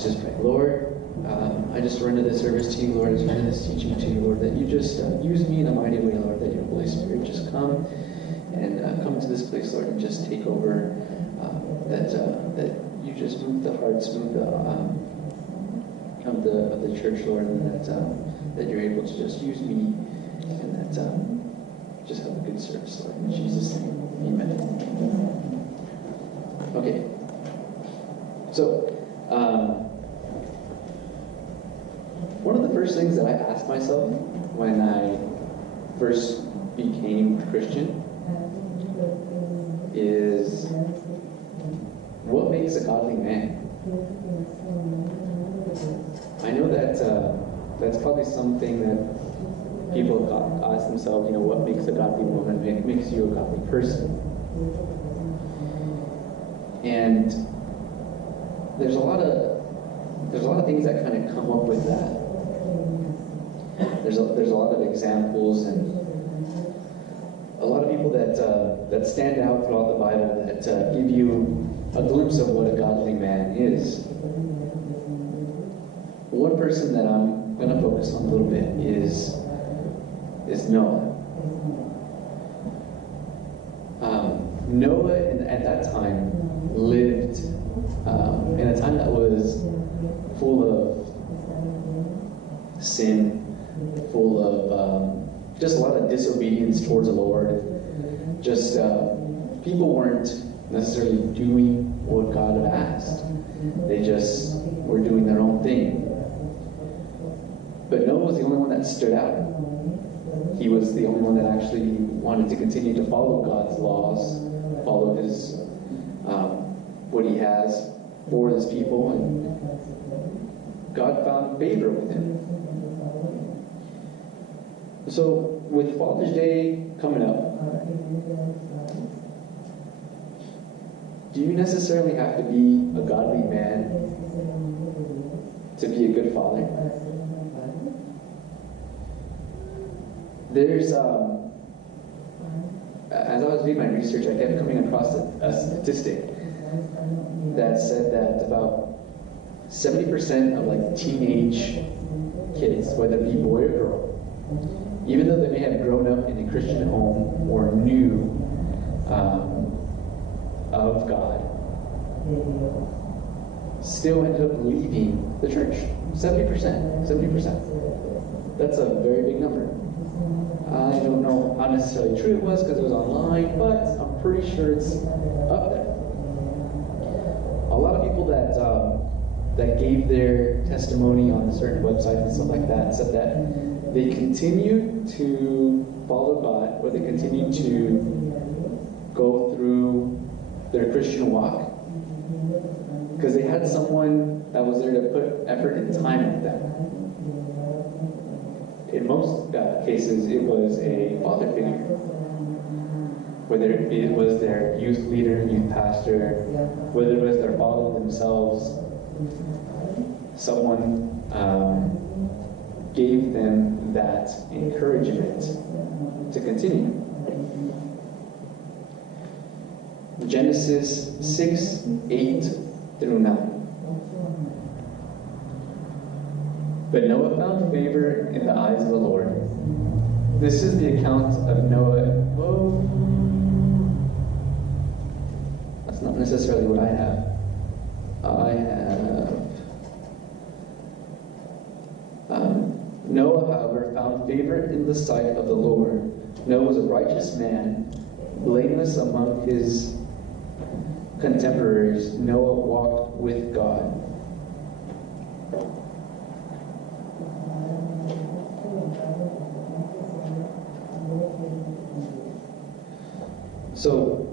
Let's just pray. Lord, I just surrender this service to you, Lord. I surrender this teaching to you, Lord, that you just use me in a mighty way, Lord, that your Holy Spirit just come and come to this place, Lord, and just take over, that you just move the hearts, move the of the church, Lord, and that you're able to just use me, and that just have a good service, Lord. In Jesus' name, amen. Okay. So, one of the first things that I asked myself when I first became a Christian is, what makes a godly man? I know that that's probably something that people ask themselves, what makes a godly woman, what makes you a godly person? And there's a lot of things that kind of come up with that. There's a lot of examples and a lot of people that stand out throughout the Bible that give you a glimpse of what a godly man is. One person that I'm going to focus on a little bit is Noah. Noah at that time lived in a time that was full of sin, full of just a lot of disobedience towards the Lord. Just people weren't necessarily doing what God had asked. They just were doing their own thing. But Noah was the only one that stood out. He was the only one that actually wanted to continue to follow God's laws, follow his what he has for his people, and God found favor with him. So with Father's Day coming up, do you necessarily have to be a godly man to be a good father? There's, as I was doing my research, I kept coming across a statistic that said that about 70% of teenage kids, whether it be boy or girl, even though they may have grown up in a Christian home or knew of God, still ended up leaving the church. 70%. That's a very big number. I don't know how necessarily true it was because it was online, but I'm pretty sure it's up there. A lot of people that gave their testimony on certain websites and stuff like that said that they continued to follow God, or they continued to go through their Christian walk because they had someone that was there to put effort and time with them. In most cases, it was a father figure, whether it was their youth leader, youth pastor, whether it was their father themselves. Someone gave them that encouragement to continue. Genesis 6:8-9. But Noah found favor in the eyes of the Lord. This is the account of Noah. Whoa. That's not necessarily what I have. I have Noah, however, found favor in the sight of the Lord. Noah was a righteous man, blameless among his contemporaries. Noah walked with God. So,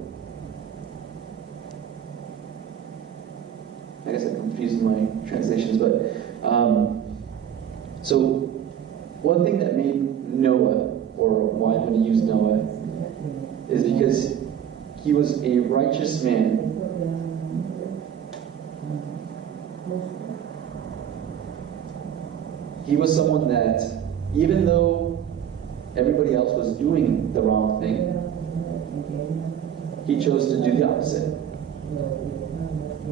I guess I confused my translations, but so one thing that made Noah, or why I'm going to use Noah, is because he was a righteous man. He was someone that, even though everybody else was doing the wrong thing, he chose to do the opposite.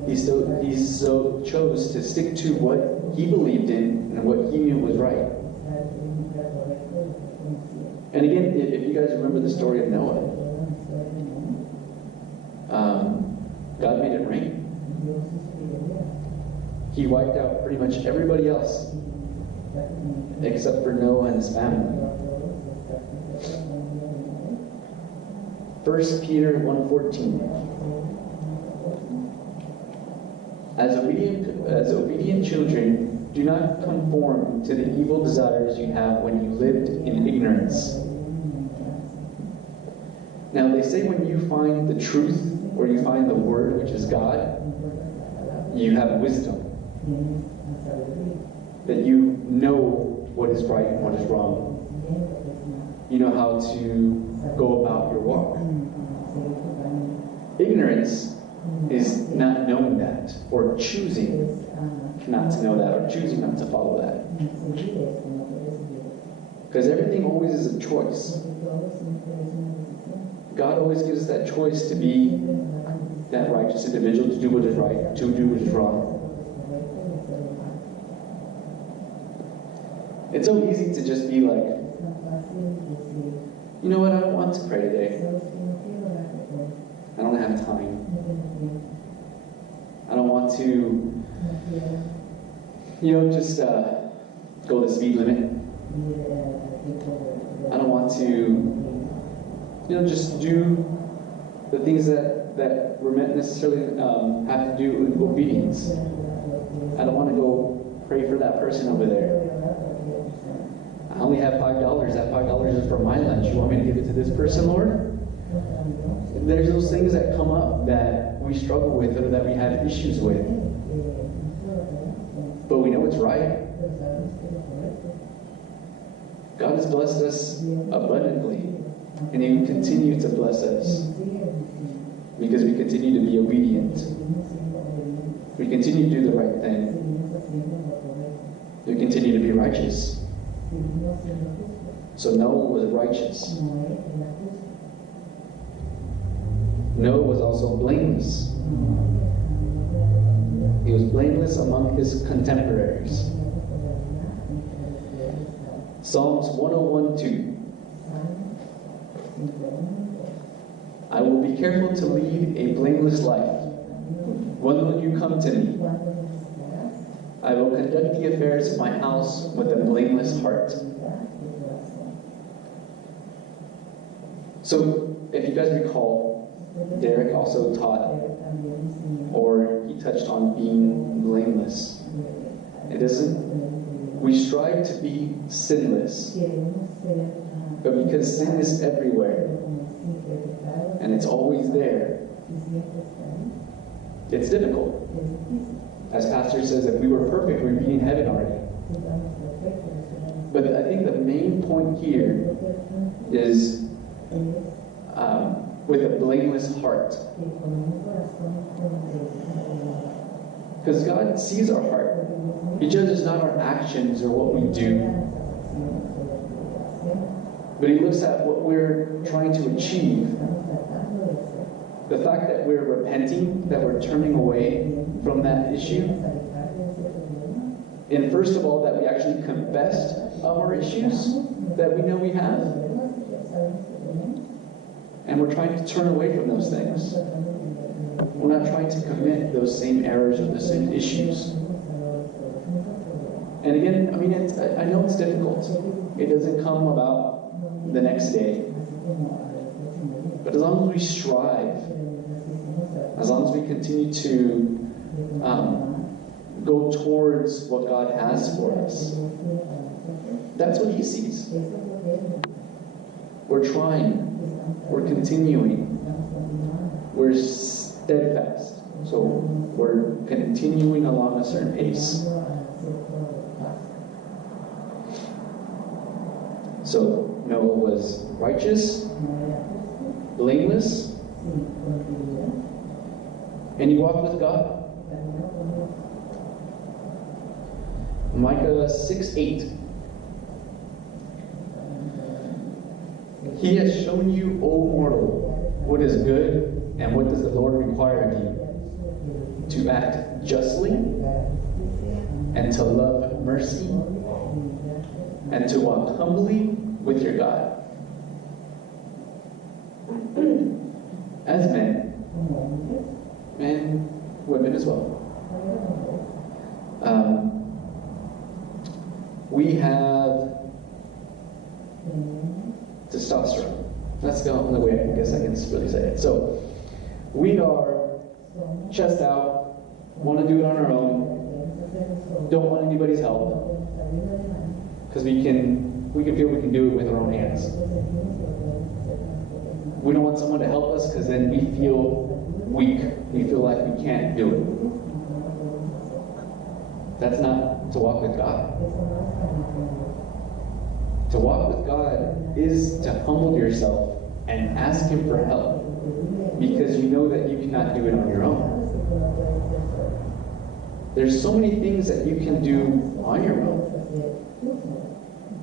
he so chose to stick to what he believed in and what he knew was right. And again, if you guys remember the story of Noah, God made it rain. He wiped out pretty much everybody else except for Noah and his family. 1 Peter 1:14. As obedient children, do not conform to the evil desires you have when you lived in ignorance. Now they say when you find the truth, or you find the word, which is God, you have wisdom. That you know what is right and what is wrong. You know how to go about your walk. Ignorance is not knowing that, or choosing not to know that, or choosing not to follow that. Because everything always is a choice. God always gives us that choice to be that righteous individual, to do what is right, to do what is wrong. It's so easy to just be like, you know what, I don't want to pray today. I don't have time. I don't want to, just go the speed limit. I don't want to, just do the things that we're meant necessarily have to do with obedience. I don't want to go pray for that person over there. I only have $5. That $5 is for my lunch. You want me to give it to this person, Lord? There's those things that come up that we struggle with or that we have issues with. But we know it's right. God has blessed us abundantly, and He will continue to bless us because we continue to be obedient. We continue to do the right thing. We continue to be righteous. So Noah was righteous. Noah was also blameless. He was blameless among his contemporaries. Psalms 101:2. I will be careful to lead a blameless life. When will you come to me? I will conduct the affairs of my house with a blameless heart. So, if you guys recall, Derek also taught, or he touched on being blameless. We strive to be sinless, but because sin is everywhere, and it's always there, it's difficult. As Pastor says, if we were perfect, we'd be in heaven already. But I think the main point here is with a blameless heart. Because God sees our heart. He judges not our actions or what we do, but He looks at what we're trying to achieve. The fact that we're repenting, that we're turning away from that issue, and first of all, that we actually confessed of our issues that we know we have, and we're trying to turn away from those things. We're not trying to commit those same errors or the same issues. And again, I know it's difficult. It doesn't come about the next day. But as long as we strive, as long as we continue to go towards what God has for us, that's what He sees. We're trying. We're continuing. We're steadfast. So we're continuing along a certain pace. So Noah was righteous, blameless, and he walked with God. Micah 6:8. He has shown you, O mortal, what is good, and what does the Lord require of you? to act justly, and to love mercy, and to walk humbly with your God. As men, and women as well, we have testosterone. That's the only way I guess I can really say it. So, we are chest out, want to do it on our own, don't want anybody's help, because we can feel we can do it with our own hands. We don't want someone to help us because then we feel weak. We feel like we can't do it. That's not to walk with God. To walk with God is to humble yourself and ask Him for help, because you know that you cannot do it on your own. There's so many things that you can do on your own,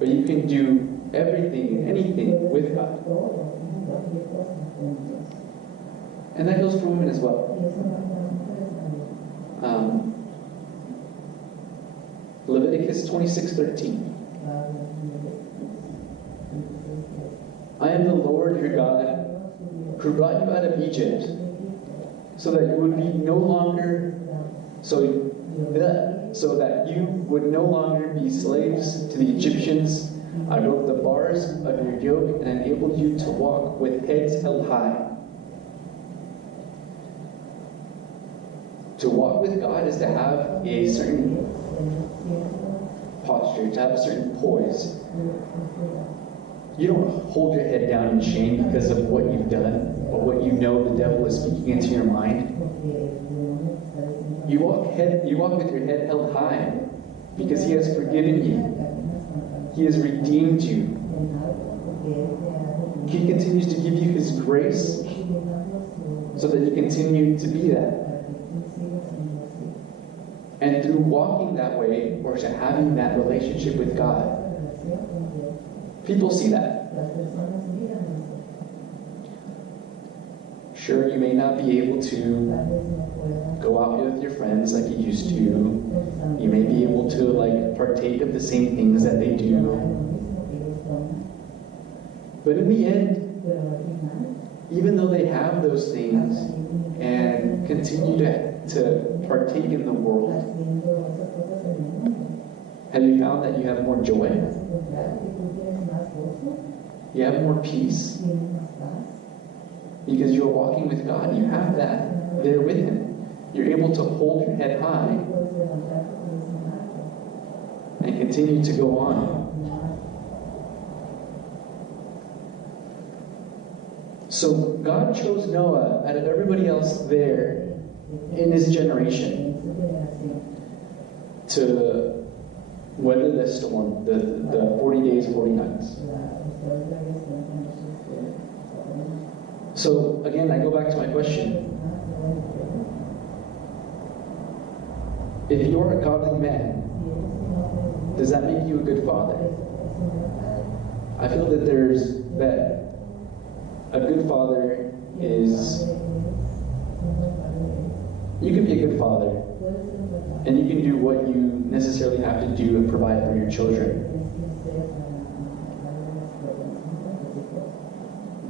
but you can do everything and anything with God. And that goes for women as well. Leviticus 26:13. I am the Lord your God, who brought you out of Egypt, so that you would be no longer so that you would no longer be slaves to the Egyptians. I broke the bars of your yoke and enabled you to walk with heads held high. To walk with God is to have a certain posture, to have a certain poise. You don't hold your head down in shame because of what you've done or what you know the devil is speaking into your mind. You walk with your head held high because He has forgiven you. He has redeemed you. He continues to give you His grace so that you continue to be that. And through walking that way, or to having that relationship with God, people see that. Sure, you may not be able to go out with your friends like you used to. You may be able to partake of the same things that they do. But in the end, even though they have those things and continue to partake in the world, have you found that you have more joy? You have more peace? Because you're walking with God. You have that there with Him. You're able to hold your head high and continue to go on. So God chose Noah out of everybody else there in his generation to weather the storm, the 40 days, 40 nights. So again, I go back to my question. If you're a godly man, does that make you a good father? I feel that a good father is, you can be a good father, and you can do what you necessarily have to do and provide for your children.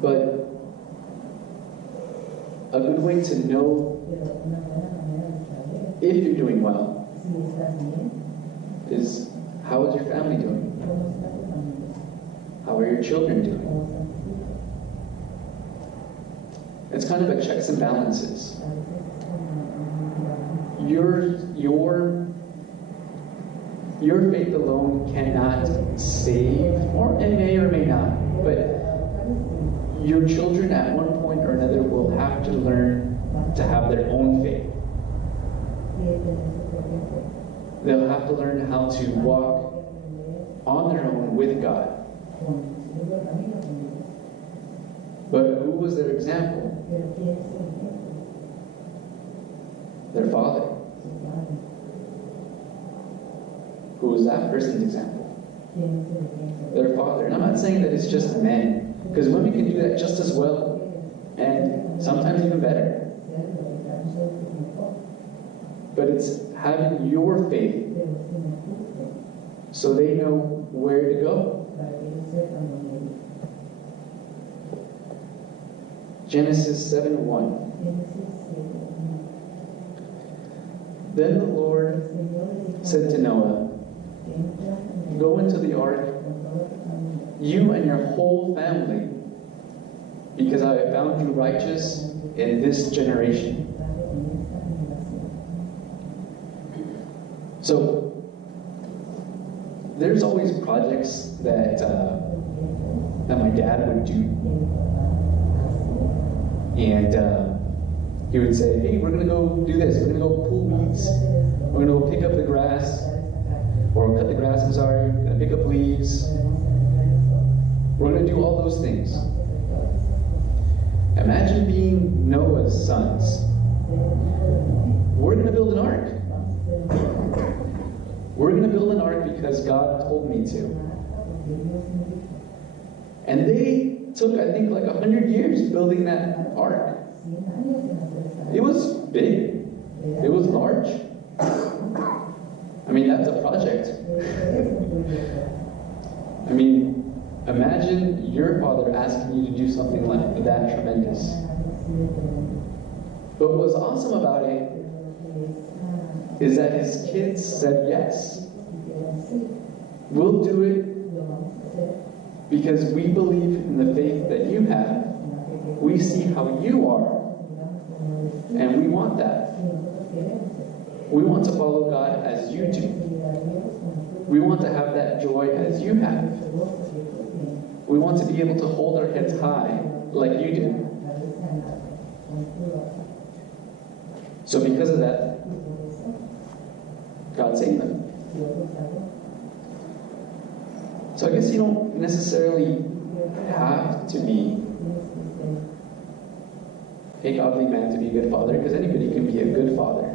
But a good way to know if you're doing well is, how is your family doing? How are your children doing? It's kind of a checks and balances. Your faith alone cannot save, or it may or may not, but your children at one point or another will have to learn to have their own faith. They'll have to learn how to walk on their own with God. But who was their example? Their father. Who was that person's example? Their father. And I'm not saying that it's just men, because women can do that just as well, and sometimes even better. but it's having your faith so they know where to go. Genesis 7:1. Then the Lord said to Noah, "Go into the ark, you and your whole family, because I have found you righteous in this generation." So, there's always projects that my dad would do. And he would say, "Hey, we're going to go do this. We're going to go pull weeds. We're going to go pick up the grass. Or cut the grass, I'm sorry. We're going to pick up leaves. We're going to do all those things." Imagine being Noah's sons. We're going to build an ark. We're going to build an ark because God told me to. And they took, I think, like 100 years building that ark. It was big. It was large. I mean, that's a project. I mean, imagine your father asking you to do something like that tremendous. But what's awesome about it is that his kids said yes. We'll do it because we believe in the faith that you have. We see how you are, and we want that. We want to follow God as you do. We want to have that joy as you have. We want to be able to hold our heads high like you do. So because of that, God saved them. So I guess you don't necessarily have to be a godly man to be a good father, because anybody can be a good father.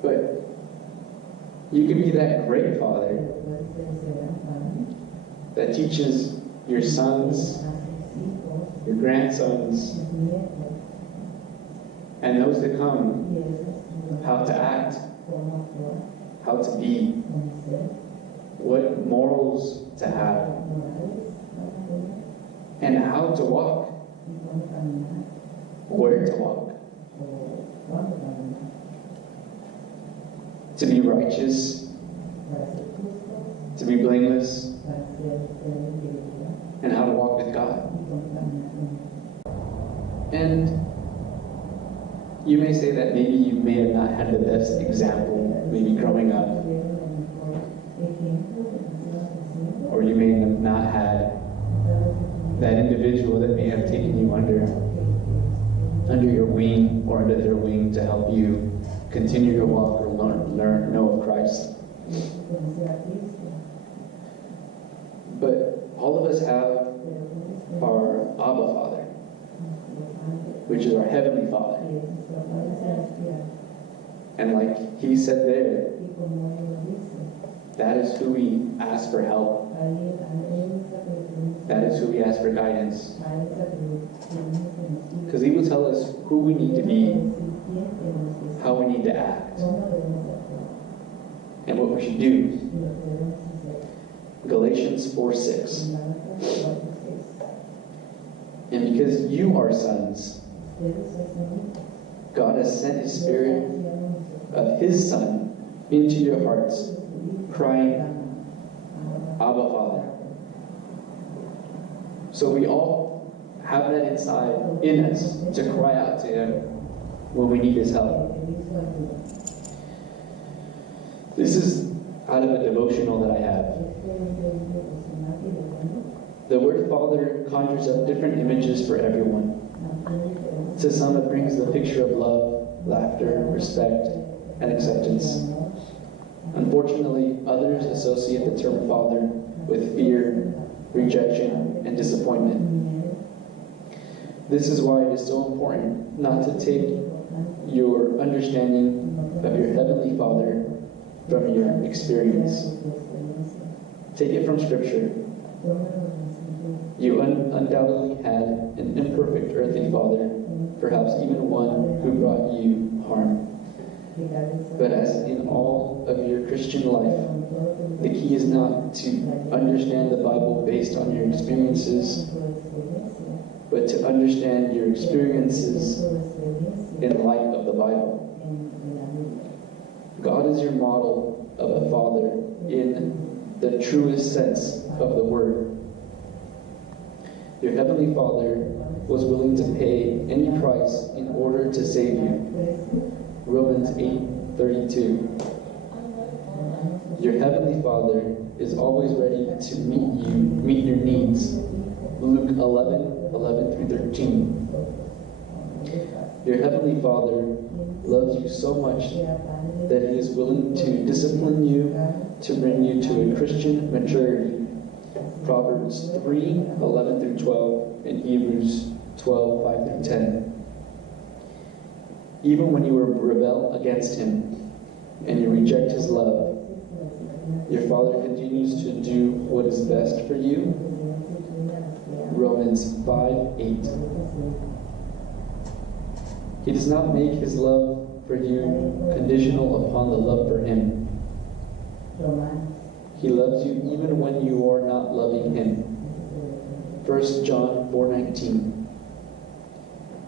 But you can be that great father that teaches your sons, your grandsons, and those to come how to act, how to be, what morals to have, and how to walk, where to walk, to be righteous, to be blameless, and how to walk with God. And you may say that maybe you may have not had the best example, maybe growing up, or you may have not had that individual that may have taken you under your wing or under their wing to help you continue your walk or know of Christ. But all of us have our Abba Father, which is our Heavenly Father. And like he said there, that is who we ask for help. That is who we ask for guidance. Because he will tell us who we need to be, how we need to act, and what we should do. Galatians 4:6. And because you are sons, God has sent his Spirit of his Son into your hearts, crying, Abba, Father. So we all have that inside in us to cry out to him when we need his help. This is out of a devotional that I have. The word Father conjures up different images for everyone. To some, it brings the picture of love, laughter, respect, and acceptance. Unfortunately, others associate the term Father with fear, rejection, and disappointment. This is why it is so important not to take your understanding of your Heavenly Father from your experience. Take it from Scripture. You undoubtedly had an imperfect earthly father perhaps even one who brought you harm. But as in all of your Christian life, the key is not to understand the Bible based on your experiences, but to understand your experiences in light of the Bible. God is your model of a father in the truest sense of the word. Your heavenly Father was willing to pay any price in order to save you. Romans 8:32. Your heavenly Father is always ready to meet your needs. Luke 11:11-13. Your heavenly Father loves you so much that He is willing to discipline you to bring you to a Christian maturity. Proverbs 3:11-12 and Hebrews 12:5-10. Even when you rebel against Him and you reject His love, your Father continues to do what is best for you. Romans 5:8. He does not make His love for you conditional upon the love for Him. He loves you even when you are not loving Him. 1 John 4:19.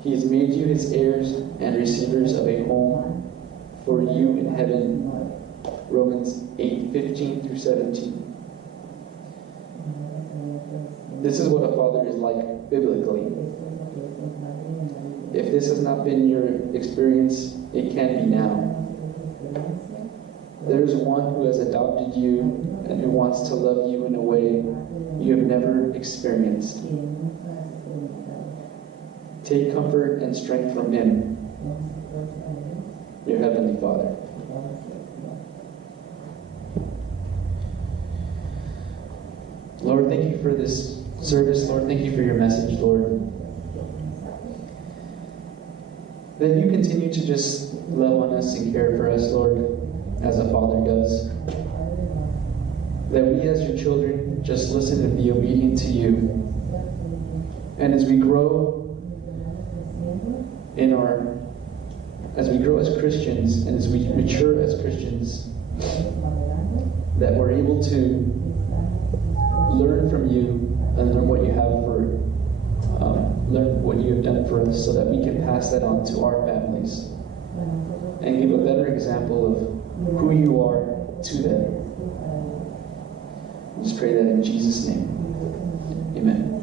He has made you His heirs and receivers of a home for you in heaven. Romans 8:15-17. This is what a father is like biblically. If this has not been your experience, it can be now. There is one who has adopted you and who wants to love you in a way you have never experienced. Take comfort and strength from Him, your heavenly Father. Lord, thank you for this service. Lord, thank you for your message, Lord. That you continue to just love on us and care for us, Lord, as a father does. That we as your children just listen and be obedient to you. And as we grow as Christians and as we mature as Christians, that we're able to learn from you and learn what you have learn what you have done for us, so that we can pass that on to our families and give a better example of who you are to them. We just pray that in Jesus' name. Amen.